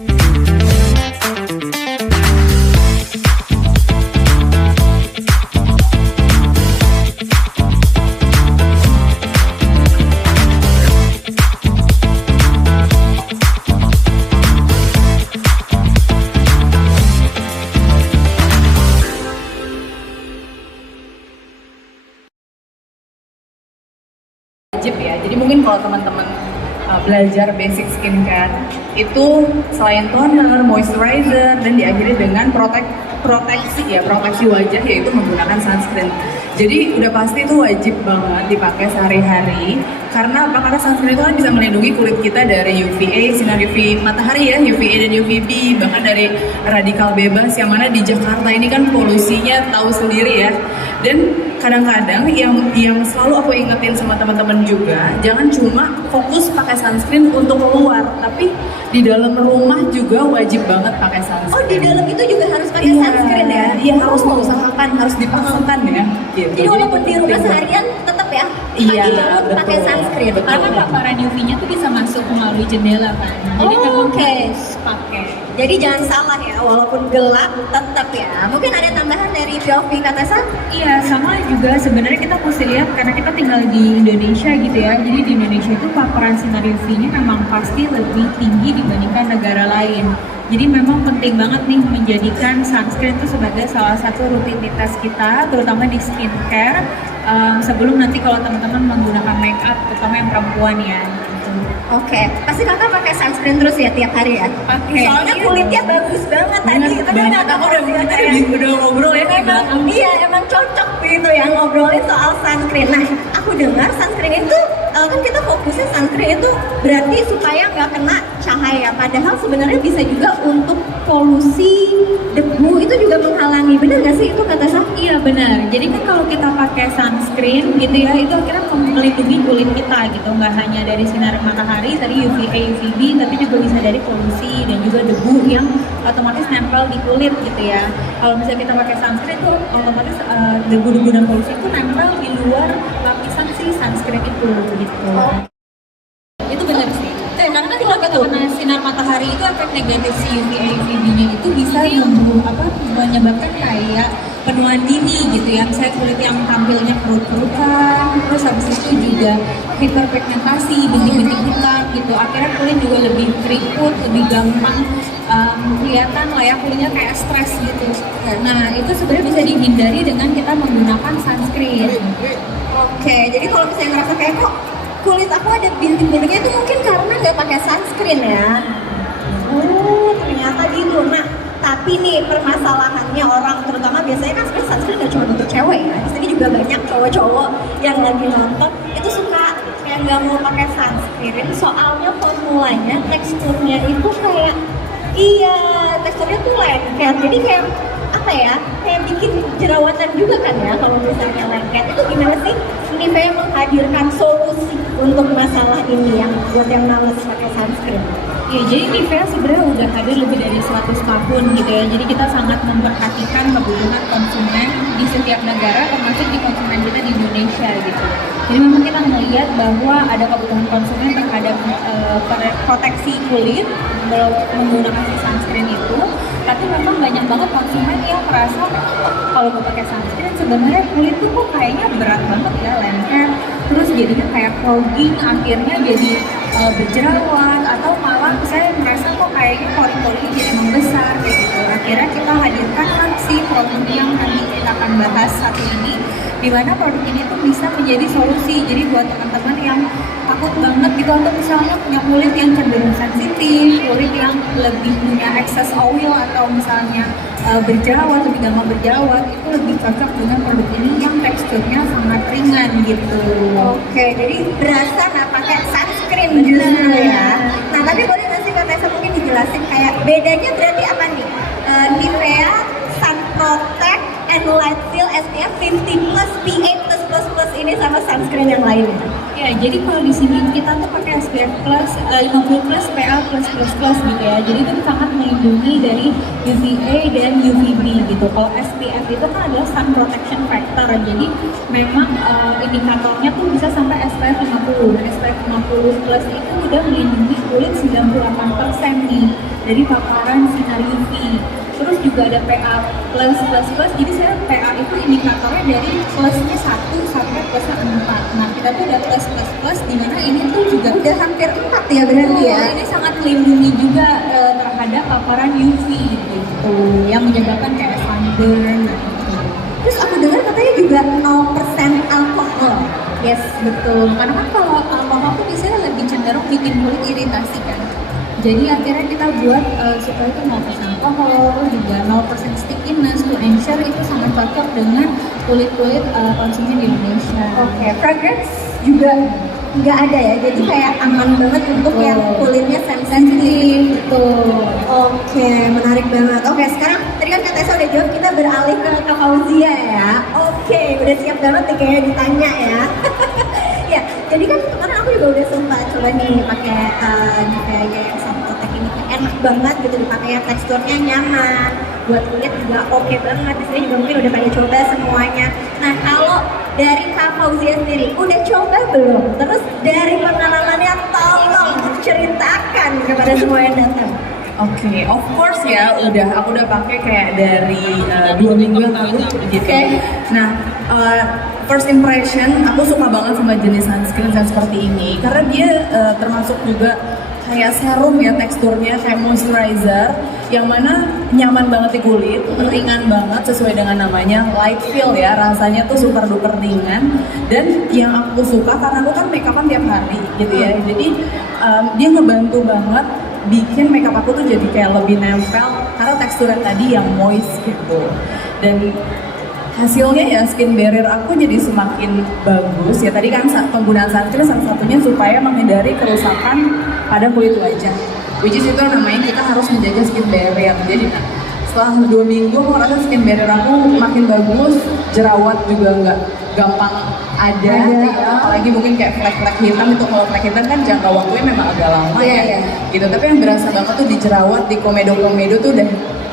Wajib ya, jadi mungkin kalau teman-teman belajar basic skincare itu selain toner, moisturizer, dan diakhiri dengan proteksi wajah, yaitu menggunakan sunscreen. Jadi udah pasti itu wajib banget dipakai sehari-hari. Karena apa? Karena sunscreen itu kan bisa melindungi kulit kita dari UVA, sinar UV matahari ya, UVA dan UVB, bahkan dari radikal bebas yang mana di Jakarta ini kan polusinya tahu sendiri ya. Dan kadang-kadang yang selalu aku ingetin sama teman-teman juga, jangan cuma fokus pakai sunscreen untuk keluar, tapi di dalam rumah juga wajib banget pakai sunscreen. Oh, di dalam itu juga harus pakai sunscreen ya? Iya, harus diusahakan, harus dipaksakan ya. Gitu. Jadi walaupun di rumah seharian tetap ya pakai sunscreen. Betul. Karena paparan UV-nya tuh bisa masuk melalui jendela kan. Jadi memang harus pakai. Jadi jangan salah ya, walaupun gelap tetap ya. Mungkin ada tambahan dari Jovi Katasa? Iya, sama juga sebenarnya kita mesti lihat karena kita tinggal di Indonesia gitu ya. Jadi di Indonesia itu paparan sinar UV-nya memang pasti lebih tinggi dibandingkan negara lain. Jadi memang penting banget nih menjadikan sunscreen itu sebagai salah satu rutinitas kita, terutama di skincare. Sebelum nanti kalau teman-teman menggunakan make up, terutama yang perempuan ya. Oke, pasti kakak pakai sunscreen terus ya tiap hari ya? Pakai. Soalnya kulitnya bagus banget tadi. Itu kan aku udah ngobrol ya. Memang iya, emang cocok gitu ya ngobrolin soal sunscreen. Nah, aku dengar sunscreen itu kan kita fokusnya sunscreen itu berarti supaya nggak kena cahaya. Padahal sebenarnya bisa juga untuk polusi debu itu juga menghalangi. Benar nggak sih itu kata saya? Iya benar. Jadi kan kalau kita pakai sunscreen gitu ya, itu akhirnya melindungi kulit kita gitu. Nggak hanya dari sinar matahari, tadi UVA, UVB, tapi juga bisa dari polusi dan juga debu yang otomatis nempel di kulit gitu ya. Kalau misalnya kita pakai sunscreen itu otomatis debu-debu dan polusi itu nempel di luar lapisan si sunscreen itu gitu. Itu benar sih. Karena kan kalau kita kena sinar matahari itu efek negatif si UVA, UVB-nya itu bisa menyebabkan kayak penuaan dini gitu ya, misalnya kulit yang tampilnya kerut-kerutan, terus habis itu juga hiperpigmentasi, bintik-bintik hitam gitu, akhirnya kulit juga lebih keriput, lebih gampang kelihatan lah ya kulitnya kayak stres gitu. Nah itu sebenarnya bisa dihindari dengan kita menggunakan sunscreen. Oke, jadi kalau misalnya ngerasa kayak kok kulit aku ada bintik-bintiknya itu mungkin karena nggak pakai sunscreen ya. Oh ternyata gitu. Nah tapi nih permasalahannya orang terutama biasanya kan sebenarnya sunscreen nggak cuma untuk cewek ya. Di sini juga banyak cowok-cowok yang lagi nonton itu suka kayak nggak mau pakai sunscreen soalnya formulanya teksturnya itu kayak teksturnya tuh lengket. Jadi kayak apa ya, kayak bikin jerawatan juga kan ya kalau misalnya lengket. Itu gimana sih Nivea menghadirkan solusi untuk masalah ini yang buat yang males pakai sunscreen? Ya, jadi Nivea sebenarnya udah hadir lebih dari 100 tahun gitu ya. Jadi kita sangat memperhatikan kebutuhan konsumen di setiap negara, termasuk di konsumen kita di Indonesia gitu. Jadi memang kita melihat bahwa ada kebutuhan konsumen terhadap proteksi kulit menggunakan si sunscreen itu. Tapi memang banyak banget konsumen yang merasa kalau mau pakai sunscreen sebenarnya kulit tuh kok kayaknya berat banget ya, lengket, terus jadinya kayak fogging, akhirnya jadi berjerawat, atau malah saya merasa kok kayaknya pori-porinya jadi membesar kayak gitu. Akhirnya kita hadirkan kan si produk yang nanti kita akan bahas satu ini, di mana produk ini tuh bisa menjadi solusi. Jadi buat teman-teman yang takut banget gitu, atau misalnya punya kulit yang cenderung sensitif, kulit yang lebih punya excess oil, atau misalnya berjerawat, lebih gampang berjerawat, itu lebih cocok dengan produk ini yang teksturnya sangat ringan gitu. Oke, jadi berasa nggak pakai sunscreen justru ya. Nah tapi boleh nggak sih Kak Tessa mungkin dijelasin kayak bedanya berarti apa nih? Nivea Sun Protect and Light Seal SPF 50 plus PA+++ ini sama sunscreen yang lainnya. Ya, jadi kalau di sini kita tuh pakai SPF plus 50 plus PA+++ gitu ya. Jadi itu sangat melindungi dari UVA dan UVB gitu. Kalau SPF itu kan adalah sun protection factor. Jadi memang indikatornya tuh bisa sampai SPF 50. Dan SPF 50 plus itu udah melindungi kulit 98% nih. dari paparan sinar UV. Terus juga ada PA plus plus plus. Jadi saya PA itu indikatornya dari plusnya 1 sampai plusnya 4. Nah kita tuh ada plus plus plus di mana ini tuh juga Udah hampir 4 ya berarti ya. ini sangat melindungi juga terhadap paparan UV gitu, yang menyebabkan kayak sunburn gitu. Terus aku dengar katanya juga 0% alkohol. Yes, betul. Karena kan kalau alkohol tuh biasanya lebih cenderung bikin kulit iritasi kan. Jadi akhirnya kita buat supaya itu 0% alkohol, juga 0% stickiness to ensure itu sangat cocok dengan kulit-kulit konsumen di Indonesia. Oke, fragrance juga nggak ada ya, jadi kayak aman banget untuk yang kulitnya sensitif. Betul. Oke, menarik banget. Oke, sekarang tadi kan Kak Tessa udah jawab, kita beralih ke Kak Fauzia ya. Oke, udah siap banget nih kayaknya ditanya ya. Ya, jadi kan kemarin aku juga udah sempat coba nih pakai Nivea yang Sun Protect ini, enak banget gitu dipakai, teksturnya nyaman, buat kulit juga oke banget. Di sini juga mungkin udah pada coba semuanya. Nah, kalau dari Kak Fauzia sendiri, udah coba belum? Terus dari pengalamannya tolong ceritakan kepada semua yang datang. Oke, of course ya, aku udah pakai kayak dari 2 minggu yang lalu gitu. Nah, first impression aku suka banget sama jenis sunscreen yang seperti ini karena dia termasuk juga kayak serum ya, teksturnya kayak moisturizer yang mana nyaman banget di kulit, ringan banget sesuai dengan namanya, light feel ya, rasanya tuh super duper ringan. Dan yang aku suka karena aku kan make upan tiap hari gitu ya, jadi dia ngebantu banget bikin makeup aku tuh jadi kayak lebih nempel karena teksturnya tadi yang moist gitu. Dan hasilnya ya skin barrier aku jadi semakin bagus ya. Tadi kan penggunaan sunscreen salah satunya supaya menghindari kerusakan pada kulit wajah, which is itu namanya kita harus menjaga skin barrier. Jadi setelah 2 minggu aku ngerasa skin barrier aku makin bagus, jerawat juga nggak gampang ada ya. Apalagi mungkin kayak flek-flek hitam, itu kalau flek hitam kan jangka waktunya memang agak lama ya gitu, tapi yang berasa banget tuh di jerawat, di komedo-komedo tuh udah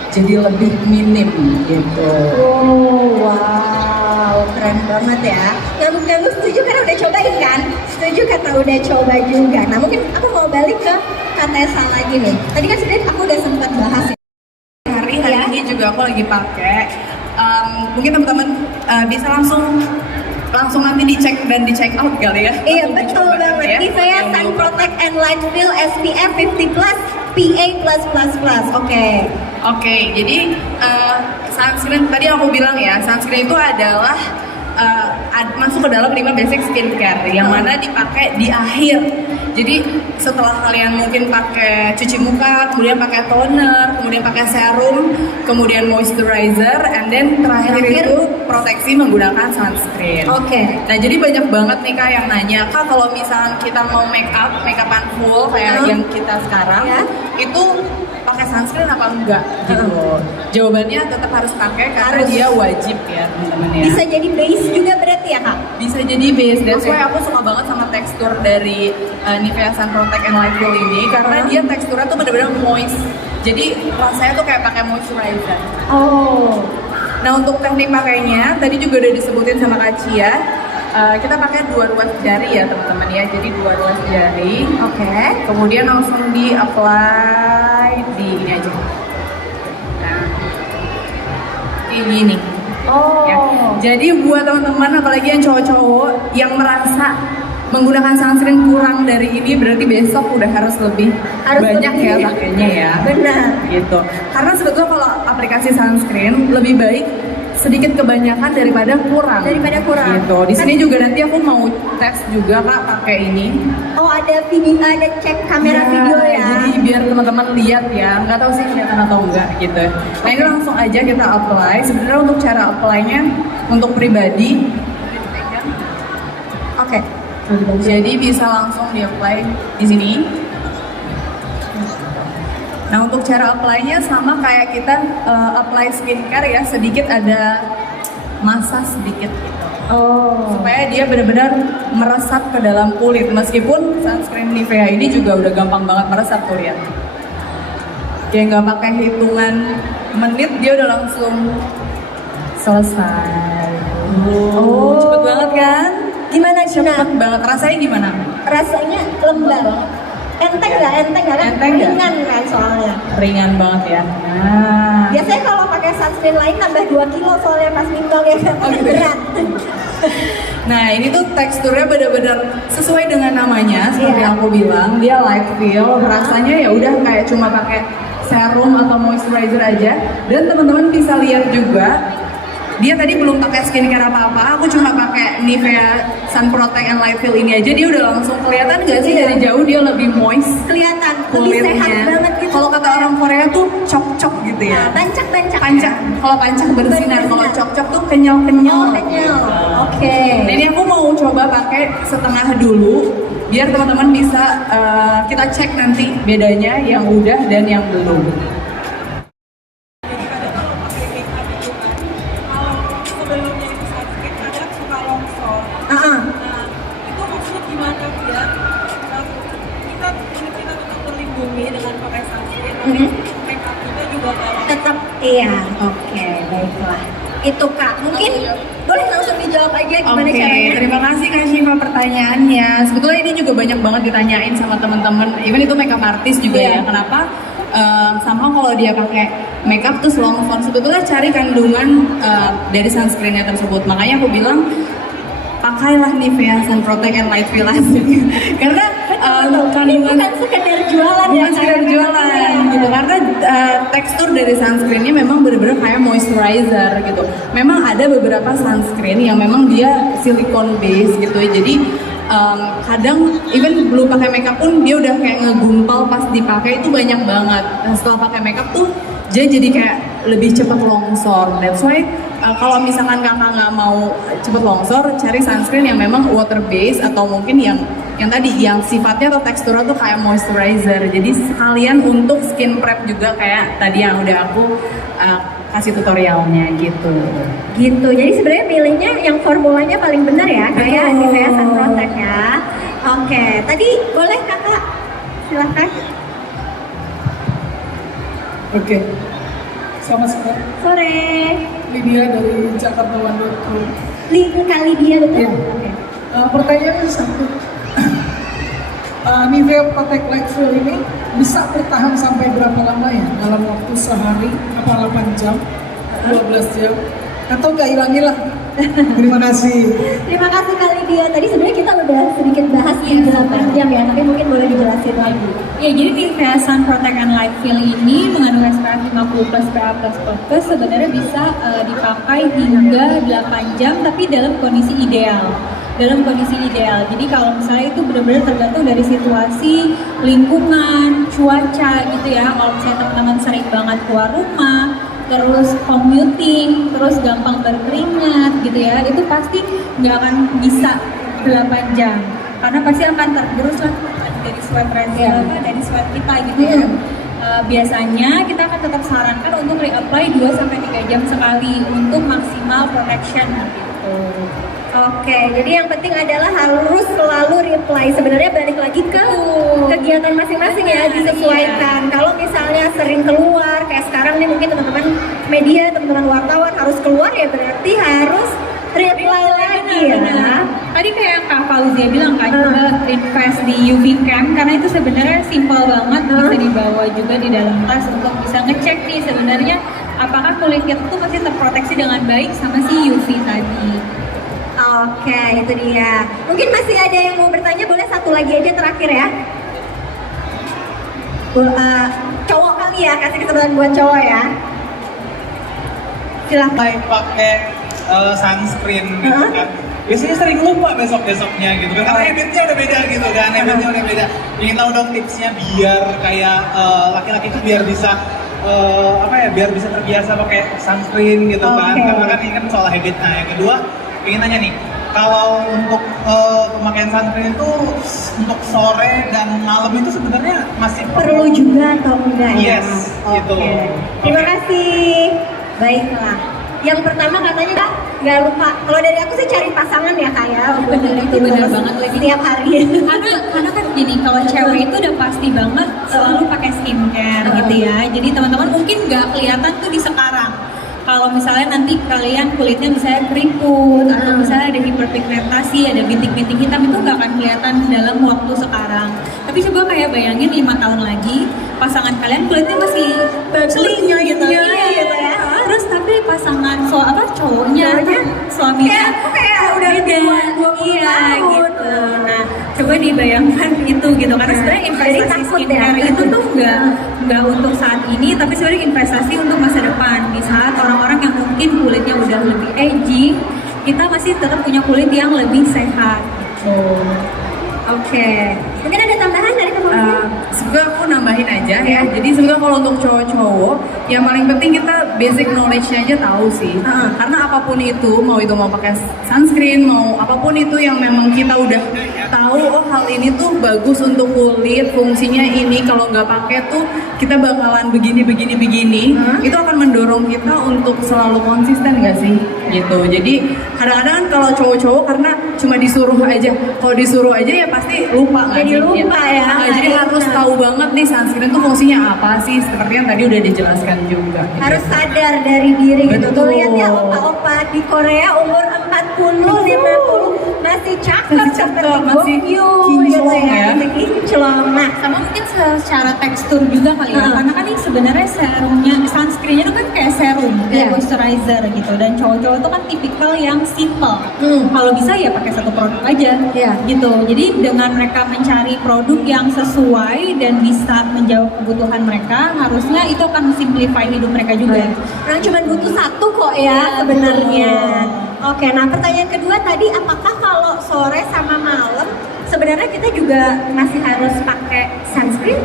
jadi lebih minim gitu. Oh, wow, keren banget ya. Kamu setuju karena udah cobain kan? Setuju karena udah coba juga. Nah, mungkin aku mau balik ke Kak Tessa lagi nih. Tadi kan sebenarnya aku udah sempat bahas ya. Hari ini juga aku lagi pakai. Mungkin teman-teman bisa langsung nanti dicek dan dicek out kali ya. Iya, Langsung betul dicoba banget. ya. Nivea Sun Protect and Light Fill SPF 50+, PA+++. Oke, jadi sunscreen tadi aku bilang ya, sunscreen itu adalah masuk ke dalam 5 basic skincare yang mana dipakai di akhir. Jadi setelah kalian mungkin pakai cuci muka, kemudian pakai toner, kemudian pakai serum, kemudian moisturizer, and then terakhir itu proteksi menggunakan sunscreen. Oke. Nah, jadi banyak banget nih Kak yang nanya, Kak kalau misalnya kita mau make upan full kayak yang kita sekarang, itu pakai sunscreen apa enggak gitu. Jawabannya tetap harus pakai karena dia wajib ya teman-teman ya. Bisa jadi base juga berarti ya Kak? Bisa jadi base. That's why aku suka banget sama tekstur dari Nivea Sun Protect and Light Fill ini karena dia teksturnya tuh benar-benar moist. Jadi rasanya tuh kayak pakai moisturizer. Oh. Nah, untuk teknik pakainya tadi juga udah disebutin sama Kak Cia. Kita pakai 2 ruas jari ya teman-teman ya. Jadi 2 ruas jari. Oke. Kemudian langsung di apply di ini aja. Nah, kayak gini. Oh. Ya. Jadi buat teman-teman apalagi yang cowok-cowok yang merasa menggunakan sunscreen kurang dari ini, berarti besok udah harus banyak ya pakainya ya. Benar. Gitu. Karena sebetulnya kalau aplikasi sunscreen lebih baik sedikit kebanyakan daripada kurang. Gitu. Di sini juga nanti aku mau tes juga Kak pakai ini. Oh, ada video, ada cek kamera video ya. Jadi biar teman-teman lihat ya, nggak tahu sih kelihatan atau enggak gitu. Nah, ini langsung aja kita apply. Sebenarnya untuk cara apply-nya untuk pribadi. Oke. Jadi bisa langsung di-apply di sini. Nah, untuk cara apply-nya sama kayak kita apply skincare ya, sedikit ada massa sedikit gitu. Oh. Supaya dia benar-benar meresap ke dalam kulit. Meskipun sunscreen Nivea ini juga udah gampang banget meresap tuh lihat. Kayak nggak pakai hitungan menit dia udah langsung selesai. Oh, cepet banget kan? Gimana? Cepet banget. Rasanya gimana? Rasanya lembab. Enteng nggak? Enteng nggak kan? Enteng nggak? Ringan kan soalnya. Ringan banget ya. Nah. Biasanya kalau pakai sunscreen lain nambah 2 kilo soalnya pas nimbang ya kan Oh, gitu. berat. Nah ini tuh teksturnya benar-benar sesuai dengan namanya seperti Iya. yang aku bilang, dia light feel, rasanya ya udah kayak cuma pakai serum atau moisturizer aja. Dan teman-teman bisa lihat juga, dia tadi belum pakai skincare apa-apa, aku cuma pakai Nivea Sun Protect and Light Feel ini aja, dia udah langsung kelihatan gak sih dari jauh dia lebih moist Kelihatan lebih sehat kulitnya. banget gitu. Kalau kata orang Korea tuh cok-cok gitu ya. Nah, bancak-bancak. Pancak, kalau pancak bersinar, kalau Bersinar. cok-cok tuh kenyal-kenyal. Oh, kenyal. Oke. Jadi aku mau coba pakai setengah dulu, biar teman-teman bisa kita cek nanti bedanya yang udah dan yang belum. Sebelumnya itu sakit, kadang suka longsor. Ah, Nah, itu maksud gimana biar kita kulit kita tetap terlindungi dengan pakai sunscreen, tapi make up kita juga nggak longsor. tetap iya. Oke, baiklah. Itu Kak, mungkin boleh langsung dijawab aja gimana Oke, caranya. terima kasih Kak Syifa pertanyaannya. Sebetulnya ini juga banyak banget ditanyain sama teman-teman, even itu makeup artist juga Iya. ya. Kenapa? Sama kalau dia pakai makeup terus longsor, sebetulnya cari kandungan dari sunscreennya tersebut. Makanya aku bilang pakailah Nivea Sun Protect and Light Feel karena Ini kandungan bukan sekedar jualan ya, bukan sekedar Kak. jualan gitu, karena tekstur dari sunscreennya memang benar-benar kayak moisturizer gitu. Memang ada beberapa sunscreen yang memang dia silicone base gitu ya, jadi kadang even belum pakai makeup pun dia udah kayak ngegumpal pas dipakai, itu banyak banget. Nah, setelah pakai makeup tuh dia jadi kayak lebih cepat longsor. That's why kalau misalkan kakak nggak mau cepet longsor, cari sunscreen yang memang water based atau mungkin yang tadi yang sifatnya atau teksturnya tuh kayak moisturizer. Jadi sekalian untuk skin prep juga kayak tadi yang udah aku kasih tutorialnya gitu. Gitu. Jadi sebenarnya milihnya yang formulanya paling benar ya, kayak Betul. Nivea Sun Protect ya. Oke, tadi boleh Kakak silahkan. Oke, selamat sore. Sore. Lydia dari jakartawan.com. Kali dia betul? Iya. Oke. Pertanyaannya satu. Nivea Protect Light Feel ini bisa bertahan sampai berapa lama ya? Dalam waktu sehari, apa 8 jam, 12 jam, atau nggak hilang-hilang? Terima kasih. Terima kasih kali dia. Tadi sebenarnya kita udah sedikit bahas di 8 jam ya, tapi mungkin boleh dijelasin lagi. Ya, jadi Nivea Sun Protect and Light Feel ini mengandung SPF 50 plus PA plus sebenarnya bisa dipakai hingga 8 jam, tapi dalam kondisi ideal. Jadi kalau misalnya itu benar-benar tergantung dari situasi, lingkungan, cuaca gitu ya. Kalau misalnya teman-teman sering banget keluar rumah, terus commuting, terus gampang berkeringat gitu ya, itu pasti nggak akan bisa 8 jam. Karena pasti akan tergerus lah dari sweat dari sweat kita gitu ya. Biasanya kita akan tetap sarankan untuk reapply 2-3 jam sekali untuk maksimal protection gitu. Oke, jadi yang penting adalah harus selalu reply. Sebenarnya balik lagi ke kegiatan masing-masing ya, disesuaikan. Kalau misalnya sering keluar, kayak sekarang nih mungkin teman-teman media, teman-teman wartawan harus keluar ya berarti harus reply lagi ya. Tadi kayak Kak Fauzia bilang kan, coba invest di UV cam karena itu sebenarnya simpel banget, bisa dibawa juga di dalam tas untuk bisa ngecek nih sebenarnya apakah kulit kita tuh masih terproteksi dengan baik sama si UV tadi. Oke, itu dia. Mungkin masih ada yang mau bertanya, boleh satu lagi aja terakhir ya. Cowok kali ya, kasih kesempatan buat cowok ya. Silahkan. mulai pakai sunscreen gitu kan, biasanya sering lupa besok-besoknya gitu kan, karena habitnya udah beda gitu kan, habitnya udah beda. Ingin tahu dong tipsnya biar kayak laki-laki itu biar bisa biar bisa terbiasa pakai sunscreen gitu kan, Oke. karena kan ini kan soal habit. Nah yang kedua, ingin tanya nih, kalau untuk pemakaian sunscreen itu untuk sore dan malam itu sebenarnya masih Perlu juga atau enggak ya? Yes, Oke. gitu. Terima Oke. kasih. Baiklah. Yang pertama katanya Kak, nggak lupa. Kalau dari aku sih cari pasangan ya Kak ya. Bener, itu bener banget lagi. Setiap hari. karena kan gini, kalau cewek itu udah pasti banget selalu pakai skincare gitu ya. Jadi teman-teman mungkin nggak kelihatan tuh di sekarang. kalau misalnya nanti kalian kulitnya misalnya keriput atau misalnya ada hiperpigmentasi, ada bintik-bintik hitam, itu nggak akan kelihatan dalam waktu sekarang. Tapi coba kayak bayangin 5 tahun lagi pasangan kalian kulitnya masih bersih gitu, gitu ya. Terus tapi pasangan cowoknya suaminya kayak udah beda, 20 iya tahun. gitu. Nah, coba dibayangkan itu gitu, karena sebenarnya investasi takut skincare ya. itu tuh nggak untuk saat ini, tapi sebenarnya investasi untuk masa depan. Di saat orang-orang yang mungkin kulitnya udah lebih aging, kita masih tetap punya kulit yang lebih sehat gitu. Oke, mungkin ada tambahan dari teman Sebenarnya aku nambahin aja ya. Jadi sebenarnya kalau untuk cowok-cowok, yang paling penting kita basic knowledge-nya aja tahu sih. Karena apapun itu mau pakai sunscreen, mau apapun itu yang memang kita udah tahu, oh hal ini tuh bagus untuk kulit, fungsinya ini. Kalau nggak pakai tuh kita bakalan begini. Itu akan mendorong kita untuk selalu konsisten nggak sih? Gitu. Jadi kadang-kadang kalau cowok-cowok karena cuma disuruh aja, kalau disuruh aja ya pasti lupa nggak Jadi sih? lupa ya. Nah, jadi harus tahu banget nih sunscreen tuh fungsinya apa sih, seperti yang tadi udah dijelaskan juga. gitu. harus sadar dari diri gitu. Tuh Betul. lihat ya opa-opa di Korea umur 40, 50 masih cakep Masih cakep, masih Gokyu, gitu kinclong ya. Masih kinclong. Nah, Sama mungkin secara tekstur juga kali ya, karena kan ini sebenarnya serumnya, sunscreennya itu kan kayak serum, kayak Iya. moisturizer gitu, dan cowok-cowok itu kan tipikal yang simple. Hmm. Kalau bisa ya pakai satu produk aja, Iya. gitu. Jadi dengan mereka mencari produk yang sesuai dan bisa menjawab kebutuhan mereka, harusnya itu akan simplify hidup mereka juga. Nah, cuma butuh satu kok ya sebenarnya. Oke, nah pertanyaan kedua tadi, apakah kalau sore sama malam sebenarnya kita juga masih harus pakai sunscreen?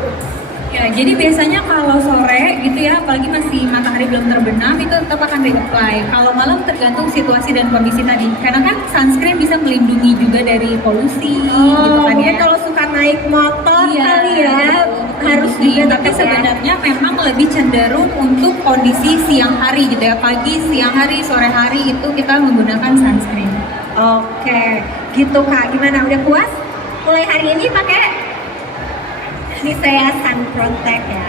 Ya, jadi biasanya kalau sore gitu ya, apalagi masih matahari belum terbenam, itu tetap akan di-apply. Kalau malam tergantung situasi dan kondisi tadi. Karena kan sunscreen bisa melindungi juga dari polusi gitu kan mungkin ya. kalau suka naik motor Iya, kali ya harus Iya, juga tapi tetap ya. sebenarnya memang lebih cenderung untuk kondisi siang hari gitu ya. Pagi, siang hari, sore hari itu kita menggunakan sunscreen. Oke, gitu Kak. Gimana? Udah puas? Mulai hari ini pakai Nivea Sun Protect ya.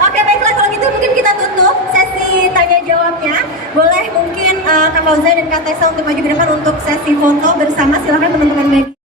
Oke, baiklah kalau gitu mungkin kita tutup sesi tanya jawabnya. Boleh mungkin Kak Fauza dan Kak Tessa untuk maju ke depan untuk sesi foto bersama. Silakan teman-teman media.